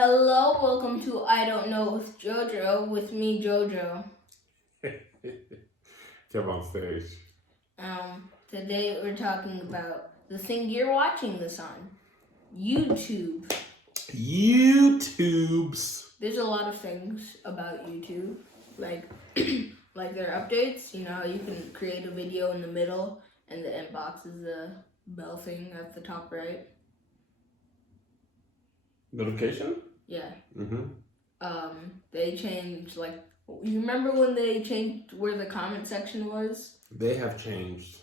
Hello, welcome to I Don't Know with JoJo, with me, JoJo. Come on stage. Today we're talking about the thing you're watching this on, YouTube. YouTubes. There's a lot of things about YouTube, like their updates. You know, you can create a video in the middle, and the end box is the bell thing at the top right. Notification? Yeah. Mm-hmm. They changed, you remember when they changed where the comment section was? They have changed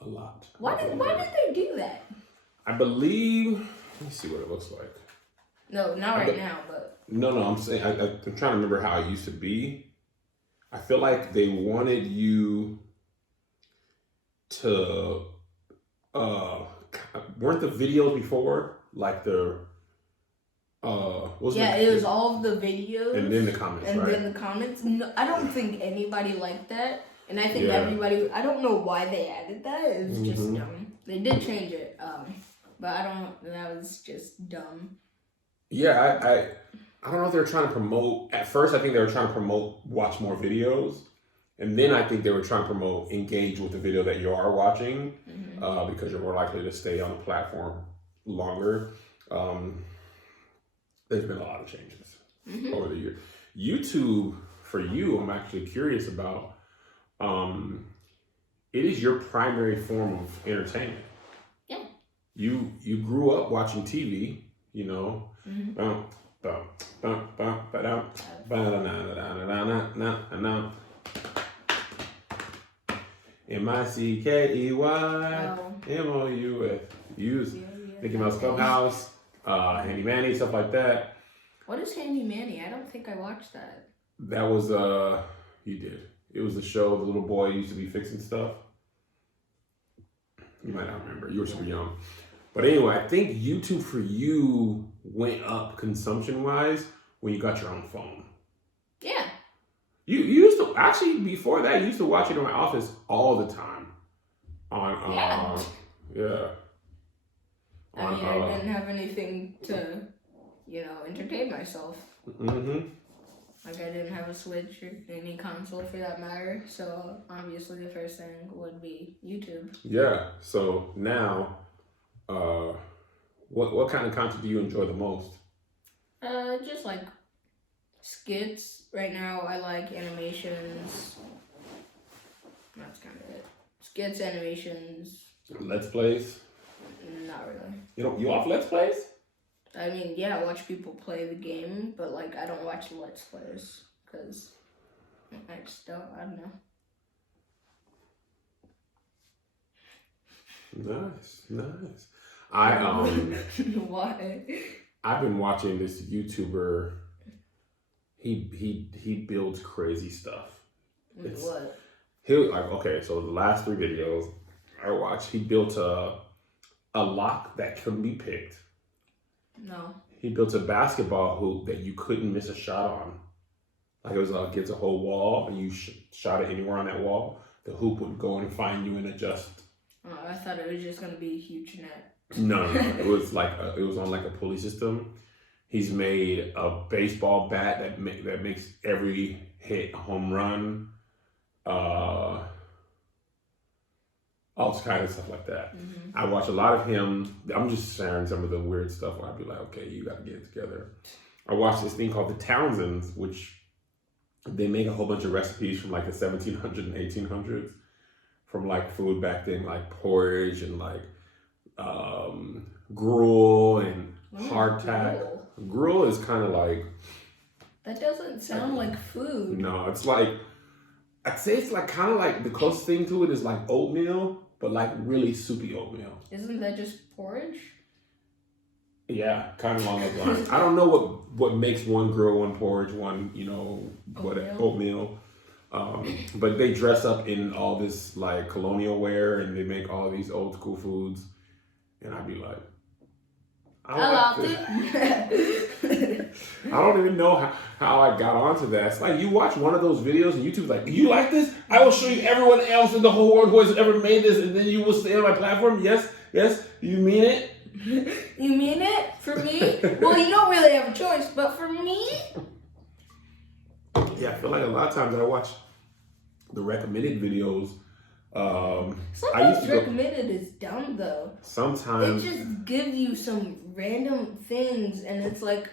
a lot. Why did they do that? I believe, let me see what it looks like. No, not right now, but... No, I'm saying, I'm trying to remember how it used to be. I feel like they wanted you to, weren't the videos before, like the, it was all of the videos. And then the comments, and right? then the comments. No, I don't think anybody liked that. And I think everybody, I don't know why they added that. It was just dumb. They did change it, but that was just dumb. Yeah, I don't know if they were trying to promote, at first I think they were trying to promote watch more videos. And then I think they were trying to promote engage with the video that you are watching, because you're more likely to stay on the platform longer. There's been a lot of changes over the year. YouTube, for you, I'm actually curious about. It is your primary form of entertainment. Yeah. You grew up watching TV, you know. M-I-C-K-E-Y-M-O-U-S. Mickey Mouse Clubhouse, Handy Manny, stuff like that. What is Handy Manny? I don't think I watched that. That was, you did. It was a show, the little boy used to be fixing stuff. You might not remember, you were super young. But anyway, I think YouTube for you went up consumption-wise when you got your own phone. Yeah. You used to, actually, before that, you used to watch it in my office all the time. I didn't have anything to, entertain myself. Like, I didn't have a Switch or any console for that matter, so obviously the first thing would be YouTube. Yeah, so now, what kind of content do you enjoy the most? Just like skits. Right now I like animations. That's kind of it. Skits, animations. Let's plays? Not really. You watch Let's Plays? I mean, yeah, I watch people play the game, but I don't watch Let's Plays because I just don't. I don't know. Nice. Why? I've been watching this YouTuber. He builds crazy stuff. What? So the last 3 videos I watched, he built a lock that couldn't be picked. No. He built a basketball hoop that you couldn't miss a shot on. Like, it was against a whole wall, and you shot it anywhere on that wall, the hoop would go and find you and adjust. Oh, I thought it was just gonna be a huge net. No. It was it was on like a pulley system. He's made a baseball bat that makes every hit a home run. All kind of stuff like that. I watch a lot of him. I'm just sharing some of the weird stuff where I'd be like, okay, you got to get it together. I watched this thing called the Townsends, which they make a whole bunch of recipes from like the 1700s and 1800s from like food back then, like porridge and like gruel and hardtack. Gruel is kind of like... That doesn't sound like food. No, it's like... I'd say it's like kind of like the closest thing to it is like oatmeal, but like really soupy oatmeal. Isn't that just porridge? Yeah, kind of along those lines. I don't know what makes one gruel, one porridge, one, oatmeal. But they dress up in all this like colonial wear and they make all of these old school foods. And I'd be like, I loved it. I don't even know how I got onto that. It's like you watch one of those videos and YouTube's like, you like this? I will show you everyone else in the whole world who has ever made this, and then you will stay on my platform. Yes, you mean it? You mean it? For me? Well, you don't really have a choice, but for me? Yeah, I feel like a lot of times I watch the recommended videos. Sometimes recommended is dumb though. Sometimes it just gives you some random things, and it's like,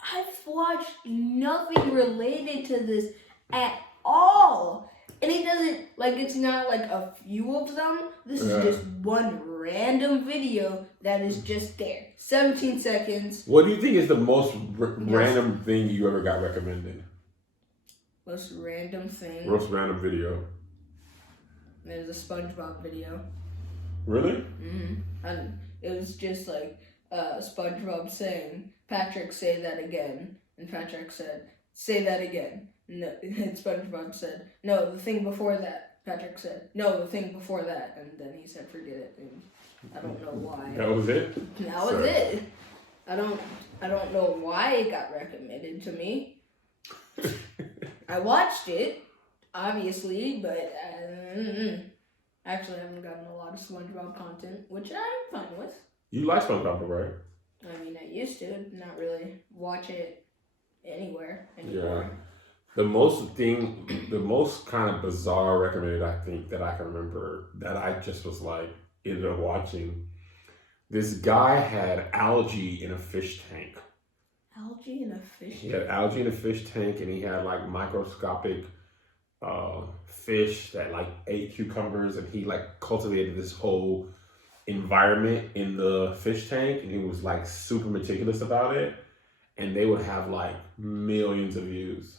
I've watched nothing related to this at all. And it doesn't, like, it's not like a few of them. This is just one random video that is just there. 17 seconds. What do you think is the most random thing you ever got recommended? Most random thing? Most random video. There's a SpongeBob video. Really? And it was just like SpongeBob saying, Patrick, say that again. And Patrick said, say that again. No, and SpongeBob said, no, the thing before that. Patrick said, no, the thing before that. And then he said, forget it. And I don't know why. That was it? That was it. I don't know why it got recommended to me. I watched it, obviously, but actually I haven't gotten a lot of SpongeBob content, which I'm fine with. You like SpongeBob, right? I mean, I used to not really watch it anywhere anymore. Yeah. The most kind of bizarre recommended, I think, that I can remember that I just was like, ended up watching. This guy had algae in a fish tank. Algae in a fish tank? He had algae in a fish tank, and he had like microscopic fish that like ate cucumbers, and he like cultivated this whole environment in the fish tank, and he was like super meticulous about it, and they would have like millions of views.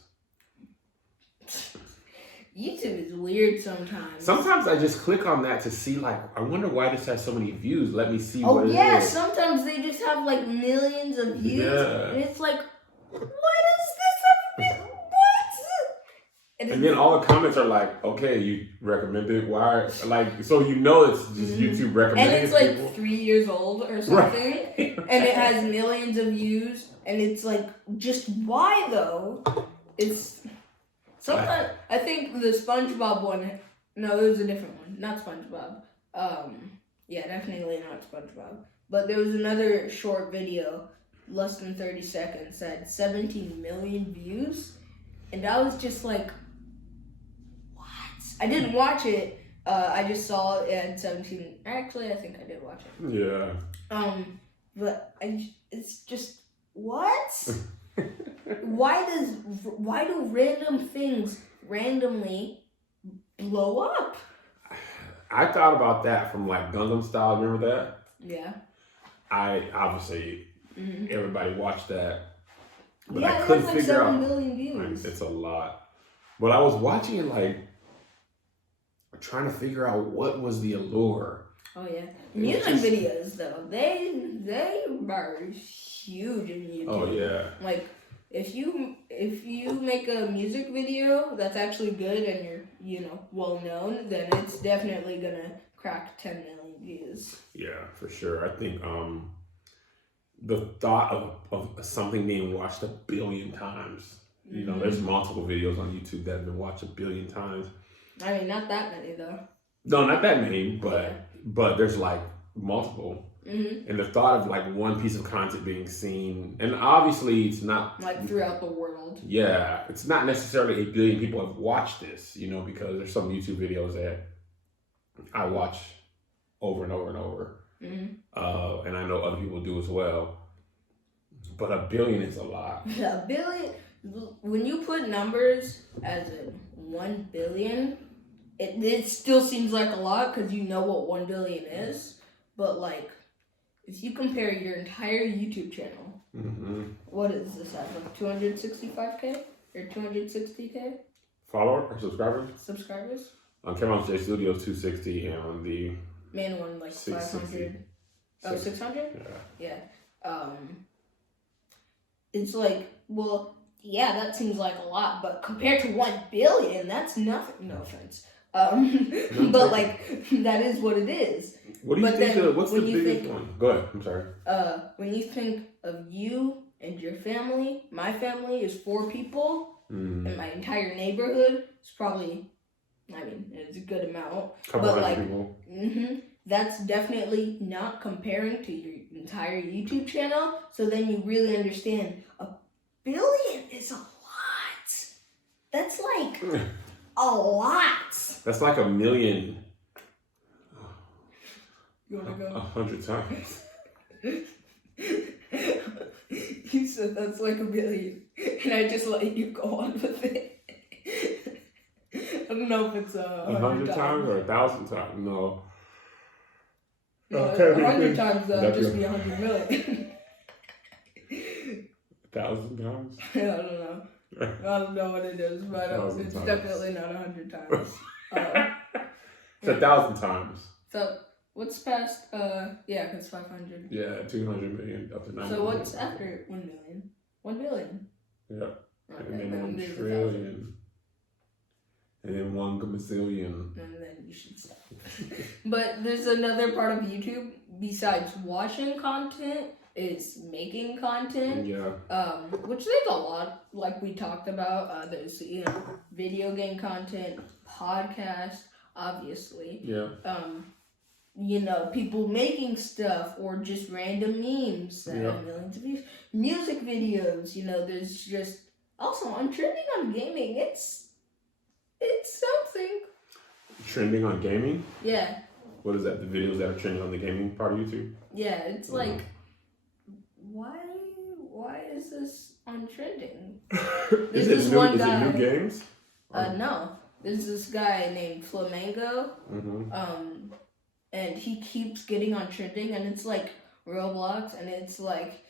YouTube is weird sometimes. Sometimes I just click on that to see, like, I wonder why this has so many views. Let me see what it is. Oh, yeah, sometimes they just have, like, millions of views. Yeah. And it's like, why does this have... What? And then all the comments are like, okay, you recommended, why? Like, so you know it's just YouTube recommending. And it's, like, people. 3 years old or something. Right. And it has millions of views. And it's like, just why, though? It's... Sometimes, I think the SpongeBob one, no, it was a different one, not SpongeBob. Yeah, definitely not SpongeBob. But there was another short video, less than 30 seconds, that had 17 million views. And I was just like, what? I didn't watch it. I just saw it had 17. Actually, I think I did watch it. Yeah. But it's just, what? Why do random things randomly blow up? I thought about that from like Gangnam Style. Remember that? Yeah. I obviously everybody watched that, but yeah, I couldn't like figure 7 out. million views. It's a lot. But I was watching it like trying to figure out what was the allure. Oh yeah, music videos though they are huge in YouTube. Oh yeah. Like if you make a music video that's actually good and you're well known, then it's definitely gonna crack 10 million views. Yeah, for sure. I think the thought of something being watched 1 billion times. You know, there's multiple videos on YouTube that have been watched 1 billion times. I mean, not that many though. No, not that many, but there's like multiple. Mm-hmm. And the thought of like one piece of content being seen, and obviously it's not like throughout the world. Yeah, it's not necessarily 8 billion people have watched this, because there's some YouTube videos that I watch over and over and over. Mm-hmm. And I know other people do as well. But 1 billion is a lot. 1 billion, when you put numbers as in 1 billion, it still seems like a lot because you know what 1 billion is. But like, if you compare your entire YouTube channel, what is this at? Like 265K or 260K? Follower or subscribers? Subscribers? On Cameron's J Studios 260 and on the main one like 500. Oh, 600? Yeah. It's like, well, yeah, that seems like a lot, but compared to 1 billion, that's nothing. No offense. But like, that is what it is. What do you think? What's the biggest one? Go ahead. I'm sorry. When you think of you and your family, my family is 4 people, and my entire neighborhood is probably, it's a good amount. Couple hundred people. That's definitely not comparing to entire YouTube channel. So then you really understand 1 billion is a lot. That's like a lot. That's like 1 million. You wanna go? 100 times. You said that's like 1 billion, and I just let you go on with it. I don't know if it's 100 times or 1,000 times. No. No, 100 times that'll just be 100 million. 1,000 times? I don't know. I don't know what it is, but it's definitely not 100 times. It's 1,000 times. So what's past? Yeah, because 500. Yeah, 200 million up to 900. So what's after 1 million? 1 billion. Yeah. Okay, And then 1 there's trillion. And then 1 gazillion. And then you should stop. But there's another part of YouTube besides watching content is making content. Yeah. Which there's a lot, like we talked about. There's video game content, podcast, obviously. Yeah. People making stuff or just random memes that have millions of views. Music videos, there's just also I'm trending on gaming. It's something. Trending on gaming? Yeah. What is that? The videos that are trending on the gaming part of YouTube? Yeah, it's like, why is this on trending? Is it new games? No. There's this guy named Flamingo. Mm-hmm. And he keeps getting on trending, and it's like Roblox, and it's like,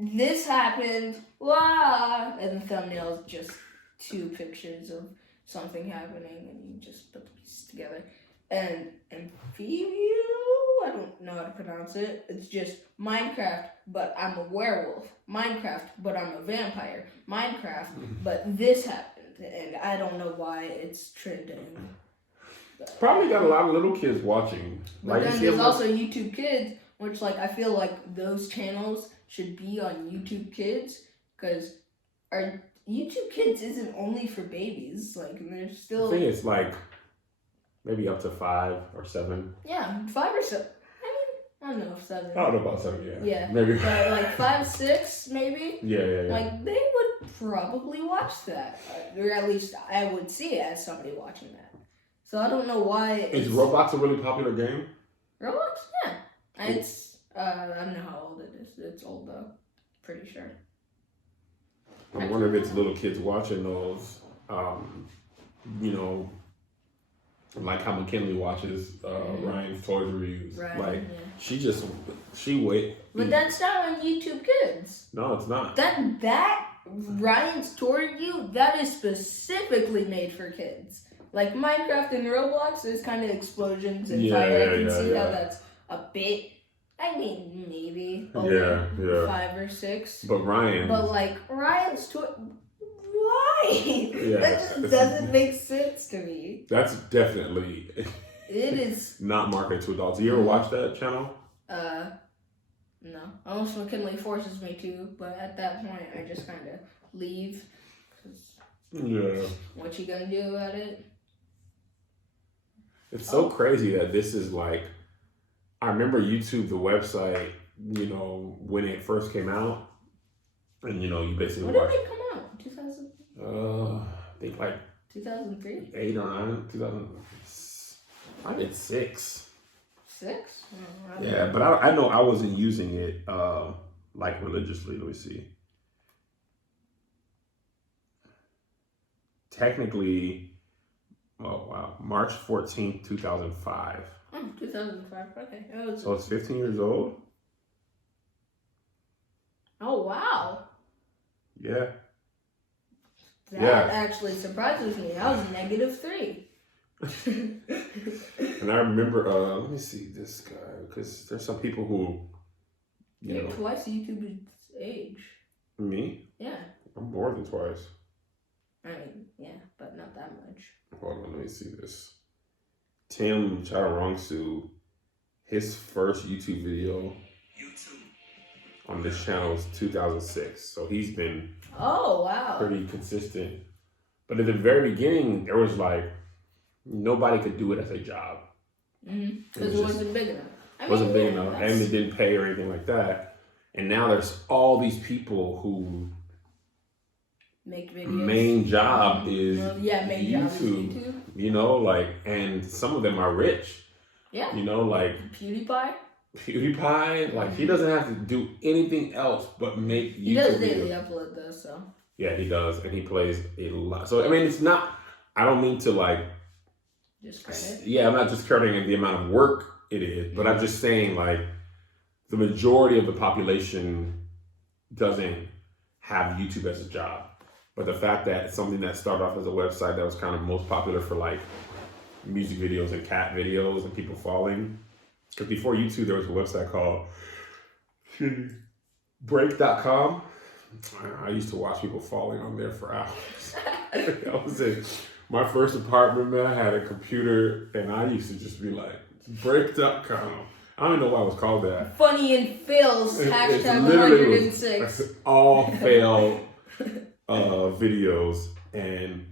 this happened, wow! And the thumbnail is just 2 pictures of something happening, and you just put the pieces together. And Amphibious, I don't know how to pronounce it. It's just Minecraft, but I'm a werewolf. Minecraft, but I'm a vampire. Minecraft, but this happened, and I don't know why it's trending. It's probably got a lot of little kids watching. But then there's also YouTube Kids, which I feel like those channels should be on YouTube Kids, because our YouTube Kids isn't only for babies. There's still. I think it's maybe up to 5 or 7. Yeah, 5 or 7. I don't know if 7. I don't know about 7. Yeah. Yeah. Maybe. But 5, 6, maybe. Yeah. They would probably watch that, or at least I would see it as somebody watching that. So I don't know why. Is Roblox a really popular game? Roblox? Yeah. It's, I don't know how old it is. It's old though. Pretty sure. I wonder if it's little kids watching those, like how McKinley watches Ryan's toys reviews. Right, she wait. But that's not on YouTube Kids. No, it's not. That Ryan's toy review, that is specifically made for kids. Like Minecraft and Roblox, there's kind of explosions and fire. I can see how that's a bit. I mean, maybe over 5 or 6. But Ryan's toy. Why? Yeah. That just doesn't make sense to me. That's definitely. It is not marketed to adults. You ever watch that channel? No. Almost McKinley forces me to, but at that point, I just kind of leave. Yeah. What you gonna do about it? It's so crazy that this is I remember YouTube, the website, when it first came out, and you basically When did it come out? 2000? I think 2003? 8 or 9, 2000. I did 6. 6? Yeah, but I know I wasn't using it religiously. Let me see. Technically, oh wow, March 14th, 2005. 2005. Okay. So it's 15 years old. Oh wow. Yeah. That actually surprises me. I was -3. And I remember, let me see this guy, because there's some people who, You're twice YouTuber's age. Me? Yeah. I'm more than twice. I mean, yeah, but not that much. Hold on, let me see this. Tim Chaturangsu, his first YouTube video on this channel was 2006. So he's been pretty consistent. But at the very beginning, there was nobody could do it as a job. Because it wasn't big enough. wasn't big enough, and it didn't pay or anything like that. And now there's all these people who make videos. Main job is main YouTube. Job is YouTube. You know, like, and some of them are rich. Yeah. You know, like PewDiePie, like he doesn't have to do anything else but make YouTube. He does daily upload though, so. Yeah, he does, and he plays a lot. So I mean, it's not. I don't mean to like. Discredit. Yeah, I'm not discrediting the amount of work it is, but I'm just saying like the majority of the population doesn't have YouTube as a job. But the fact that it's something that started off as a website that was kind of most popular for like music videos and cat videos and people falling. Because before YouTube, there was a website called break.com. I used to watch people falling on there for hours. That was it. My first apartment, man, I had a computer and I used to just be like, break.com. I don't even know why it was called that. Funny and fails, hashtag 106. All fail videos. And,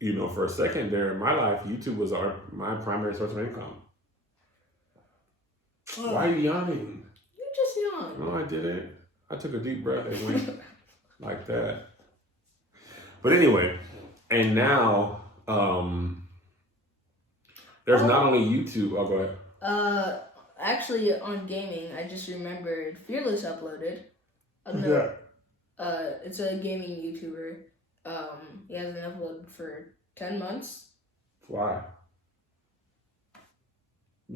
you know, for a second there in my life, YouTube was my primary source of income. Oh. Why are you yawning? You just yawned. No, I didn't. I took a deep breath and went like that. But anyway, and now there's not only YouTube. Oh, go ahead. Actually, on gaming, I just remembered Fearless uploaded. It's a gaming YouTuber. He hasn't uploaded for 10 months. Why?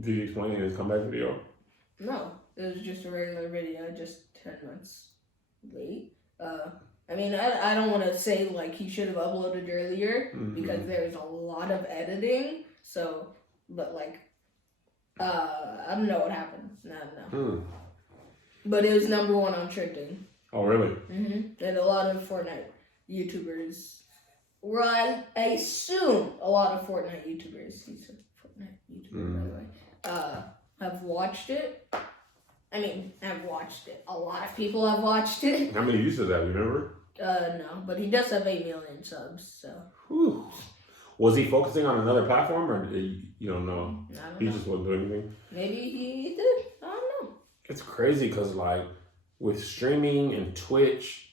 Did you explain in his comeback video? No, it was just a regular video, just 10 months late. I mean, I don't want to say like he should have uploaded earlier because there's a lot of editing. So, but like, I don't know what happened. No. But it was number 1 on trending. Oh, really? And a lot of Fortnite YouTubers. Well, I assume a lot of Fortnite YouTubers. He's a Fortnite YouTuber, by the way. Have watched it. I mean, have watched it. A lot of people have watched it. How many views does that? Remember? No, but he does have 8 million subs. So. Whew. Was he focusing on another platform, or you don't know? I don't he know. Just wasn't doing anything. Maybe he did. I don't know. It's crazy because like with streaming and Twitch,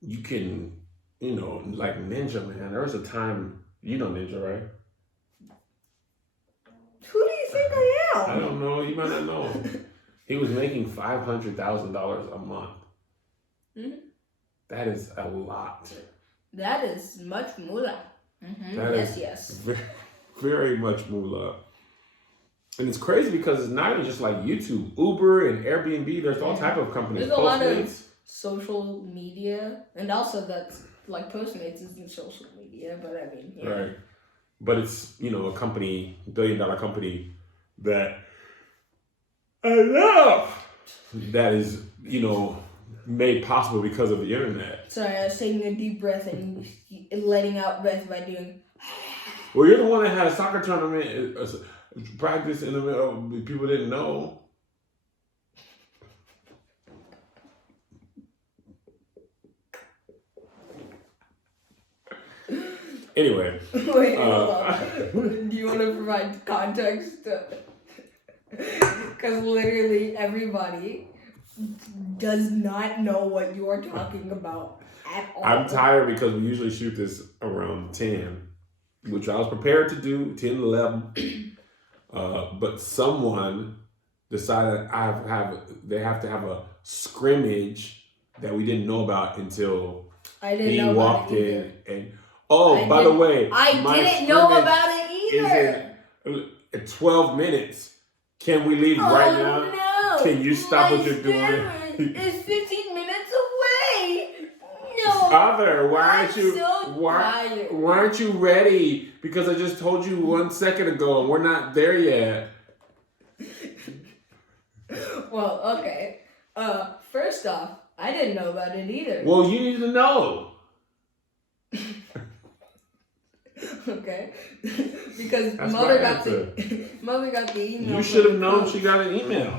you can, like Ninja, man. There was a time, you know Ninja, right? Who do you think I am? I don't know. You might not know. He was making $500,000 a month. That is a lot. That is much moolah. Yes. Very, very much moolah. And it's crazy because it's not even just like YouTube, Uber and Airbnb. There's all type of companies. There's a lot of social media, and also that's like Postmates isn't social media, but I mean, yeah. Right. But it's a company, $1 billion company that I love. That is made possible because of the internet. Sorry, I was taking a deep breath and letting out breath by doing. Well, you're the one that had a soccer tournament practice in the middle. People didn't know. Anyway. Wait, hold on. Do you want to provide context? Because literally everybody does not know what you are talking about at all. I'm tired because we usually shoot this around 10, which I was prepared to do, 10, 11. But someone decided they have to have a scrimmage that we didn't know about until he walked in. And by the way, I didn't know about it either. At 12 minutes. Can we leave right now? No. Can you stop what you're doing? It's 15 minutes away. No. Father, why aren't you ready? Because I just told you 1 second ago and we're not there yet. Well, okay. First off, I didn't know about it either. Well, you need to know. Okay. Because mother got the email. You should have known she got an email.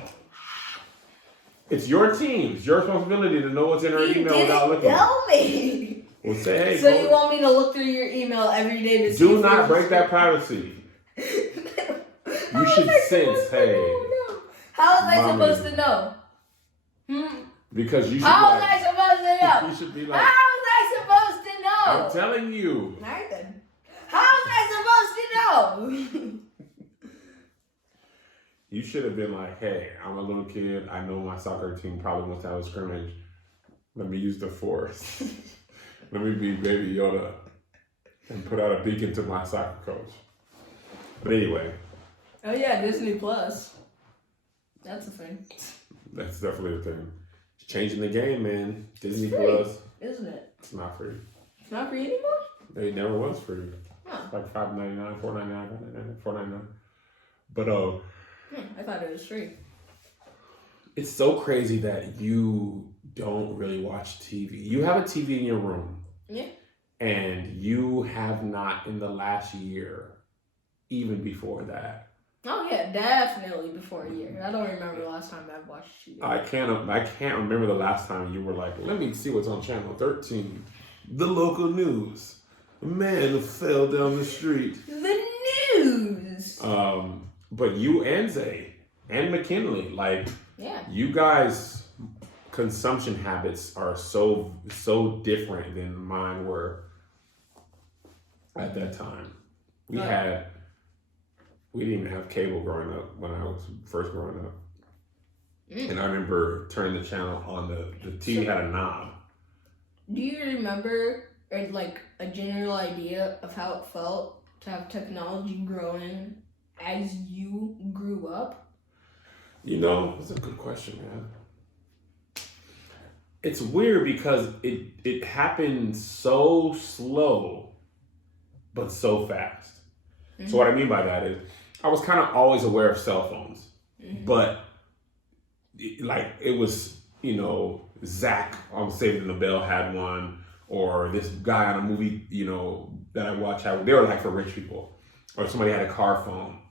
It's your team. It's your responsibility to know what's in her email without looking. Tell me. Well, say, hey. So you want me to look through your email every day to see? Do not break that privacy. You should sense, hey. How was I supposed to know? Because you should. How was I supposed to know? You should be like. How was I supposed to know? I'm telling you. Alright then. How was I supposed to know? You should have been like, hey, I'm a little kid. I know my soccer team probably wants to have a scrimmage. Let me use the force. Let me be Baby Yoda and put out a beacon to my soccer coach. But anyway. Oh yeah, Disney Plus. That's a thing. That's definitely a thing. It's changing the game, man. Disney free, Plus. Isn't it? It's not free. It's not free anymore? It never was free. Huh. It's like $5.99, $4.99, $4.99. But I thought it was free. it's so crazy that you don't really watch TV. You have a TV in your room. Yeah. And you have not in the last year, even before that. Oh yeah, definitely before a year. I don't remember the last time I've watched TV. I can't remember the last time you were like, let me see what's on channel 13. The local news. A man who fell down the street. The news. But you and Zay and McKinley, like, yeah, you guys' consumption habits are so different than mine were at that time. We didn't even have cable growing up when I was first growing up. And I remember turning the channel on, the TV had a knob. Do you remember like a general idea of how it felt to have technology growing as you grew up? You know, that's a good question, man. It's weird because it happened so slow, but so fast. Mm-hmm. So what I mean by that is, I was kind of always aware of cell phones, but it was, Zach on Saved in the Bell had one, or this guy on a movie, that I watched, they were like for rich people, or somebody had a car phone.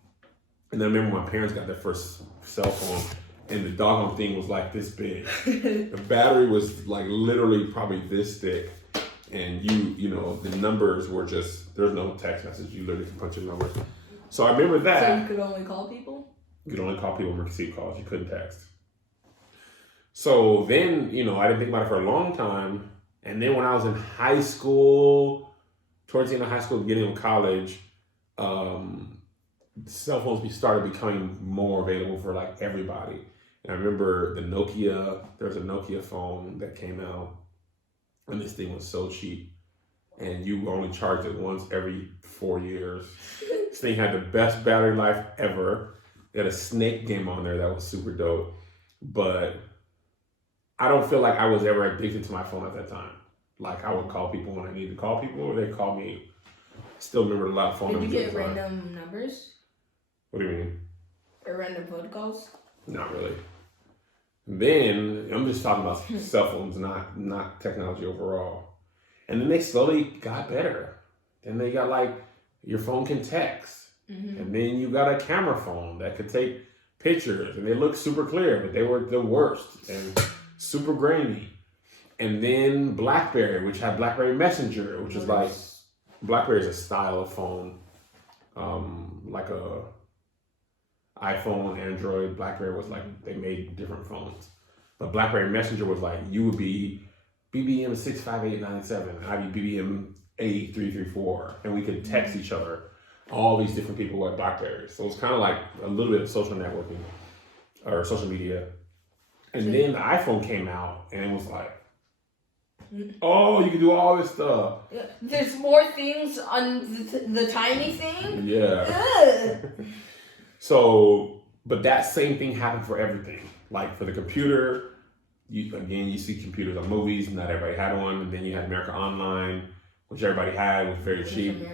And then I remember my parents got their first cell phone, and the doggone thing was like this big. The battery was like literally probably this thick. And the numbers were just, there's no text message. You literally can punch your numbers. So I remember that. So you could only call people? You could only call people and receive calls. You couldn't text. So then, I didn't think about it for a long time. And then when I was in high school, towards the end of high school, beginning of college, cell phones started becoming more available for like everybody. And I remember there was a Nokia phone that came out, and this thing was so cheap. And you only charged it once every 4 years. This thing had the best battery life ever. It had a Snake game on there that was super dope. But I don't feel like I was ever addicted to my phone at that time. Like, I would call people when I needed to call people, or they call me. Still remember a lot of phone numbers. Did you get random numbers? What do you mean? Or random phone calls? Not really. Then, I'm just talking about cell phones, not technology overall. And then they slowly got better. Then they got like, your phone can text. Mm-hmm. And then you got a camera phone that could take pictures. And they look super clear, but they were the worst and super grainy. And then BlackBerry, which had BlackBerry Messenger, which is like, BlackBerry is a style of phone. Like a iPhone, Android, BlackBerry was like, they made different phones. But BlackBerry Messenger was like, you would be BBM 65897, and I'd be BBM 8334, and we could text each other. All these different people who had BlackBerries. So it was kind of like a little bit of social networking, or social media. And then the iPhone came out, and it was like, oh, you can do all this stuff. There's more things on the tiny thing? Yeah. So, but that same thing happened for everything. Like for the computer, you see computers on movies, not everybody had one. And then you had America Online, which everybody had, was very cheap.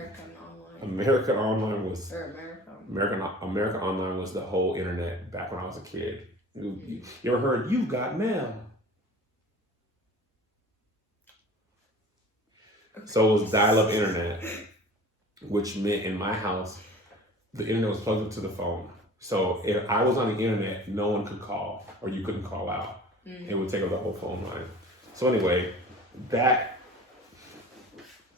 America Online was America Online was the whole internet back when I was a kid. You ever heard, "You've got mail"? So it was dial-up internet, which meant in my house, the internet was plugged into the phone. So if I was on the internet, no one could call, or you couldn't call out. Mm-hmm. It would take up the whole phone line. So anyway,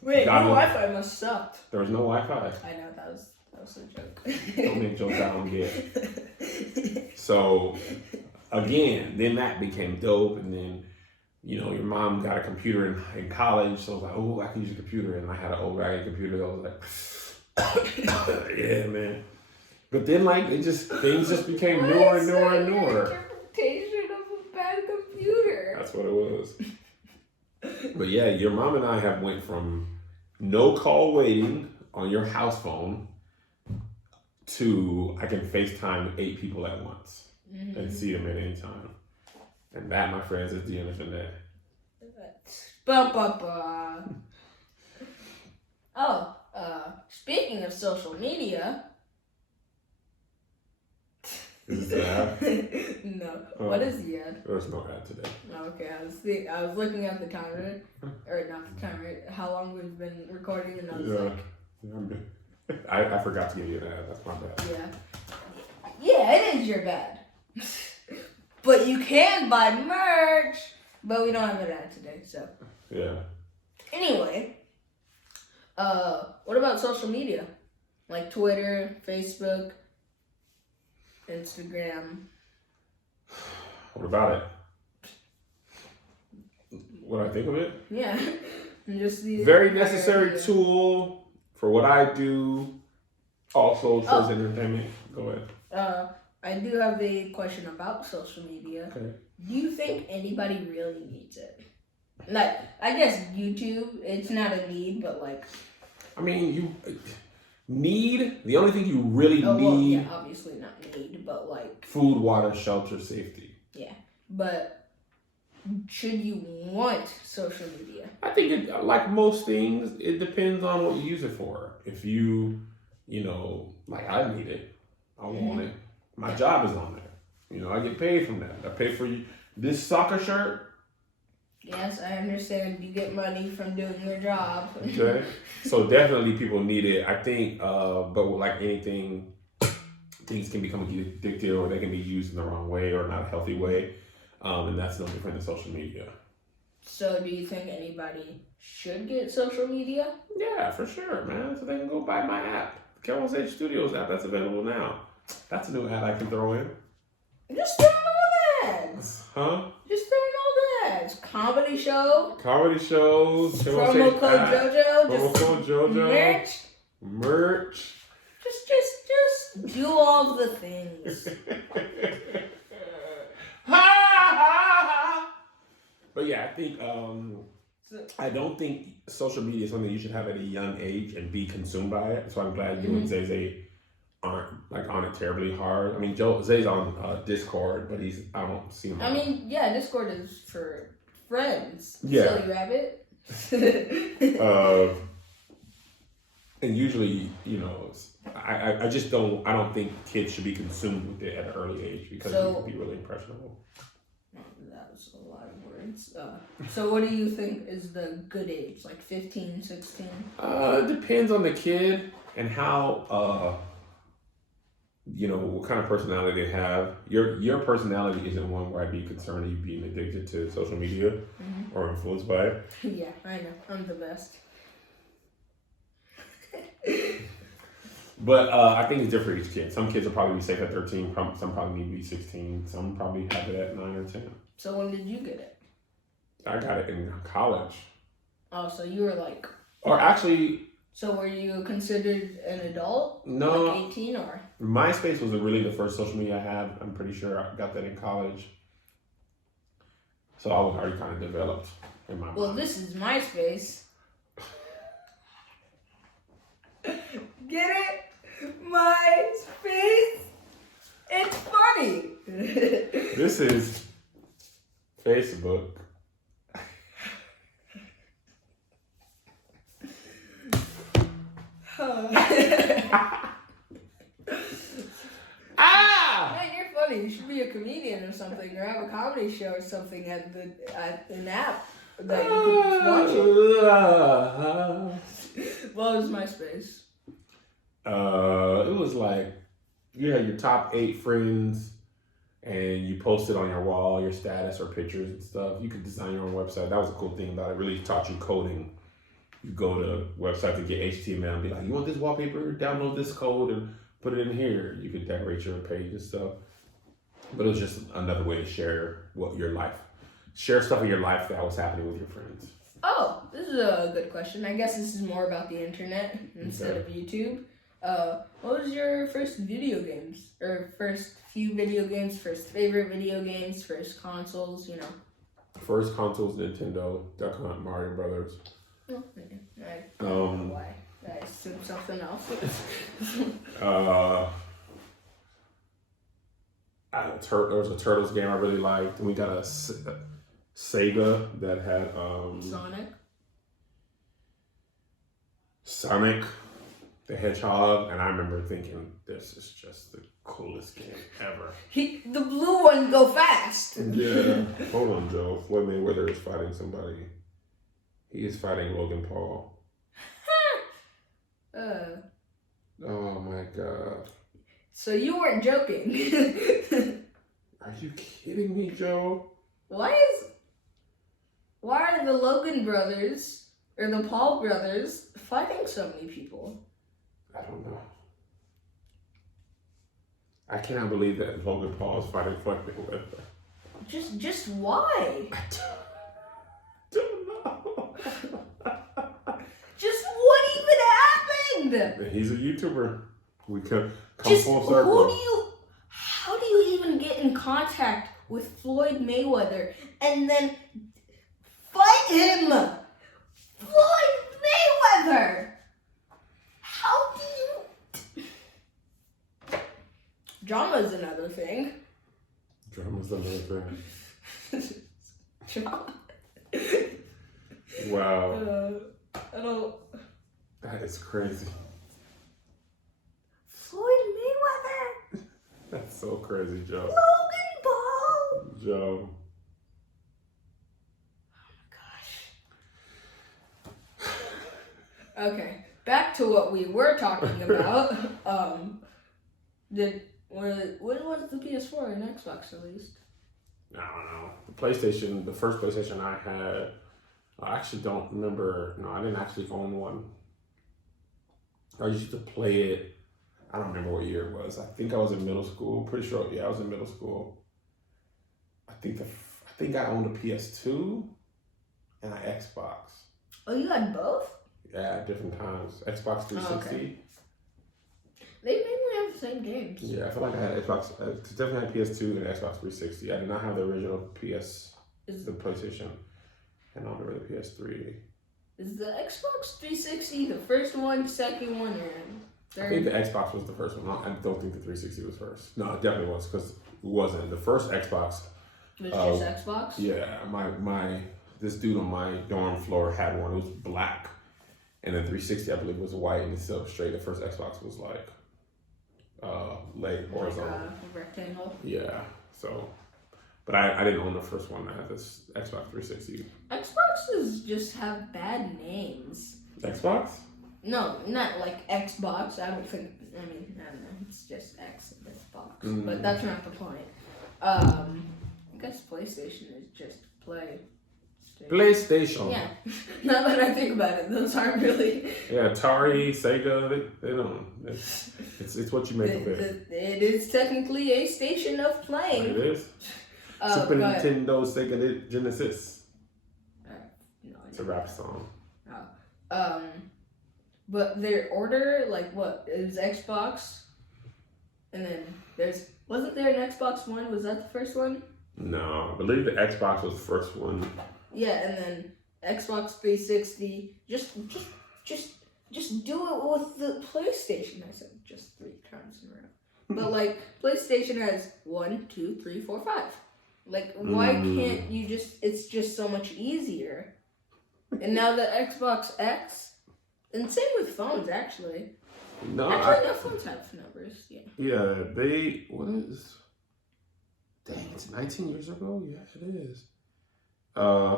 Wait, no Wi-Fi must have sucked. There was no Wi-Fi. I know, that was That was a joke. Don't make jokes I don't get. So, again, then that became dope. And then, you know, your mom got a computer in college. So I was like, oh, I can use a computer. And I had an old ragged computer. So I was like, yeah, man. But then, like, things just became newer and newer and newer. Interpretation of a bad computer. That's what it was. But yeah, your mom and I have went from no call waiting on your house phone to I can FaceTime 8 people at once and see them at any time. And that, my friends, is the internet. Oh, speaking of social media. Is this an ad? No. What is the ad? There's no ad today. Okay, I was looking at the timer, or not the timer, how long we've been recording, and I was like... I forgot to give you an ad. That's my bad. Yeah, it is your bad. But you can buy merch, but we don't have an ad today, so... Yeah. Anyway, what about social media? Like Twitter, Facebook... Instagram. What about it? What I think of it? Yeah. Just very necessary tool for what I do. Also shows entertainment. Go ahead. I do have a question about social media. Okay. Do you think anybody really needs it? Like, I guess YouTube, it's not a need, but like... I mean, the only thing you really need... Well, yeah, obviously not need, but like... Food, water, shelter, safety. Yeah, but should you want social media? I think, like most things, it depends on what you use it for. If you know, like I need it. I want it. My job is on there. You know, I get paid from that. I pay for this soccer shirt. Yes, I understand you get money from doing your job. Okay. So definitely people need it. I think, but with like anything, things can become addictive or they can be used in the wrong way or not a healthy way. And that's no different than social media. So do you think anybody should get social media? Yeah, for sure, man. So they can go buy my app. Kelvin's Edge Studios app that's available now. That's a new ad I can throw in. Just throw in all the ads. Huh? Just throw in all the ads. Comedy shows. Promo code JoJo. Promo code JoJo. Merch. Just do all the things. But yeah, I think I don't think social media is something you should have at a young age and be consumed by it. So I'm glad you and Zay aren't like on it terribly hard. I mean, Zay's on Discord, but I don't see him. I mean, yeah, Discord is for friends. Yeah. Silly rabbit. And usually, you know, I just don't. I don't think kids should be consumed with it at an early age because it can be really impressionable. That was a lot of words. So what do you think is the good age? Like 15, 16? It depends on the kid and how, you know, what kind of personality they have. Your personality isn't one where I'd be concerned of you being addicted to social media or influenced by it. Yeah, I know. I'm the best. But I think it's different for each kid. Some kids will probably be safe at 13. Some probably need to be 16. Some probably have it at 9 or 10. So when did you get it? I got it in college. Oh, so you were like... Or actually... So were you considered an adult? No. Like 18 or? MySpace was really the first social media I had. I'm pretty sure I got that in college. So I was already kind of developed in my mind. Well, this is MySpace. Get it? MySpace? It's funny. This is Facebook. Man, you're funny. You should be a comedian or something, or have a comedy show or something at an app that you could watch it. What was MySpace? It was like you had your top 8 friends and you posted on your wall your status or pictures and stuff. You could design your own website. That was a cool thing about it. It really taught you coding you go to website to get HTML and be like, you want this wallpaper? Download this code and put it in here. You could decorate your page and stuff. But it was just another way to share share stuff in your life that was happening with your friends. Oh, this is a good question. I guess this is more about the internet instead of YouTube. What was your first video games? Or first few video games, first favorite video games, first consoles, you know? First consoles, Nintendo, Duck Hunt, Mario Brothers. Oh, I don't know why. I assumed something else. There was a Turtles game I really liked. And we got a Sega that had Sonic the Hedgehog, and I remember thinking, this is just the coolest game ever. The blue ones go fast. Yeah. Hold on, Joe. Floyd Mayweather is fighting somebody. He is fighting Logan Paul. Oh my God. So you weren't joking. Are you kidding me, Joe? Why are the Logan brothers or the Paul brothers fighting so many people? I don't know. I cannot believe that Logan Paul is fighting Floyd Mayweather. Just why? I don't know. Just what even happened? He's a YouTuber. We could come full circle. How do you even get in contact with Floyd Mayweather and then fight him? Floyd Mayweather! How do you... Drama's another thing. Drama's another thing. Drama. Wow. I don't... That is crazy. Floyd Mayweather! That's so crazy, Joe. Logan Paul! Joe. Oh my gosh. Okay, back to what we were talking about. When was the PS4 and Xbox released? I don't know. The first PlayStation I had, I actually don't remember. No, I didn't actually own one. I used to play it. I don't remember what year it was. I think I was in middle school. Pretty sure, yeah, I was in middle school. I think I owned a PS2 and an Xbox. Oh, you had both? Yeah, at different times. Xbox 360. Oh, okay. They mainly have the same games. Yeah, I feel like I had Xbox. I definitely had PS2 and Xbox 360. I did not have the original the PlayStation, and I don't remember the PS3. Is the Xbox 360 the first one, second one, or third? I think the Xbox was the first one. I don't think the 360 was first. No, it definitely was, because it wasn't. The first Xbox was just Xbox? Yeah, this dude on my dorm floor had one. It was black. And the 360, I believe, was white and it's up straight. The first Xbox was like laid horizontal. Like a rectangle? Yeah, so. But I didn't own the first one. I had this Xbox 360. Xboxes just have bad names. Xbox? No, not like Xbox. I don't know. It's just X in this box. But that's not the point. I guess PlayStation is just PlayStation. Yeah. Now that I think about it, those aren't really. Yeah, Atari, Sega, they don't. It's what you make of it. It is technically a station of playing. It is. Super Nintendo, Sega Genesis. No, it's a rap song. But their order, like what, is Xbox, and then wasn't there an Xbox One? Was that the first one? No, I believe the Xbox was the first one. Yeah, and then Xbox 360. Just do it with the PlayStation. I said just 3 times in a row. But like PlayStation has 1, 2, 3, 4, 5. Like why can't you just? It's just so much easier. And now the Xbox X, and same with phones actually. No, phones have numbers. Yeah. Yeah, Dang, it's 19 years ago? Yeah, it is.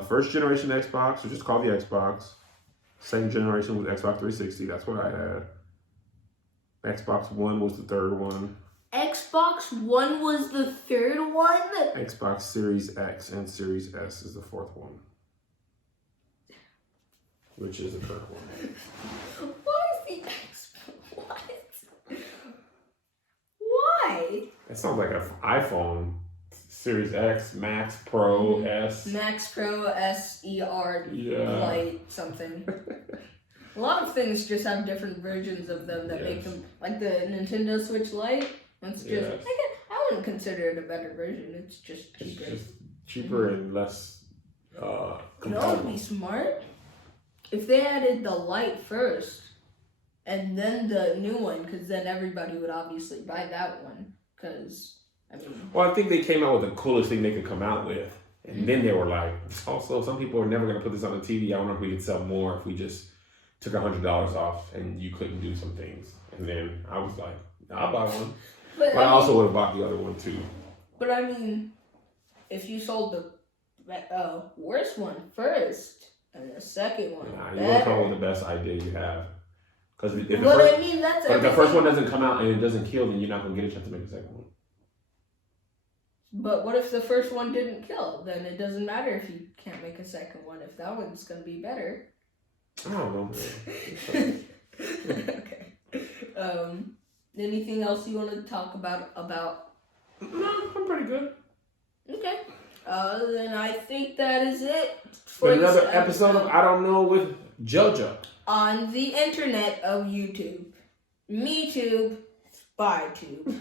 First generation Xbox, so just call the Xbox. Second generation was Xbox 360, that's what I had. Xbox One was the third one. Xbox One was the third one? Xbox Series X and Series S is the fourth one. which is the current one. Why is the X? What? Why? That sounds like an iPhone. Series X, Max, Pro, S. Max, Pro, S, ER, Yeah. Lite, something. A lot of things just have different versions of them that make them, like the Nintendo Switch Lite. That's just, I wouldn't consider it a better version. It's just cheaper. It's just cheaper and less You know compatible. what would be smart? If they added the Lite first, and then the new one, because then everybody would obviously buy that one. Because, I mean... Well, I think they came out with the coolest thing they could come out with. And then they were like, also, some people are never going to put this on the TV. I wonder if we could sell more if we just took $100 off and you couldn't do some things. And then I was like, I'll buy one. But I also would have bought the other one too. But I mean, if you sold the worst one first and the second one, you want to come up with the best idea you have. Because if the first one doesn't come out and it doesn't kill, then you're not going to get a chance to make a second one. But what if the first one didn't kill? Then it doesn't matter if you can't make a second one. If that one's going to be better. I don't know. Okay. Anything else you want to talk about? No, I'm pretty good. Okay. Then I think that is it for another episode of I Don't Know with JoJo. On the internet of YouTube. MeTube. SpyTube.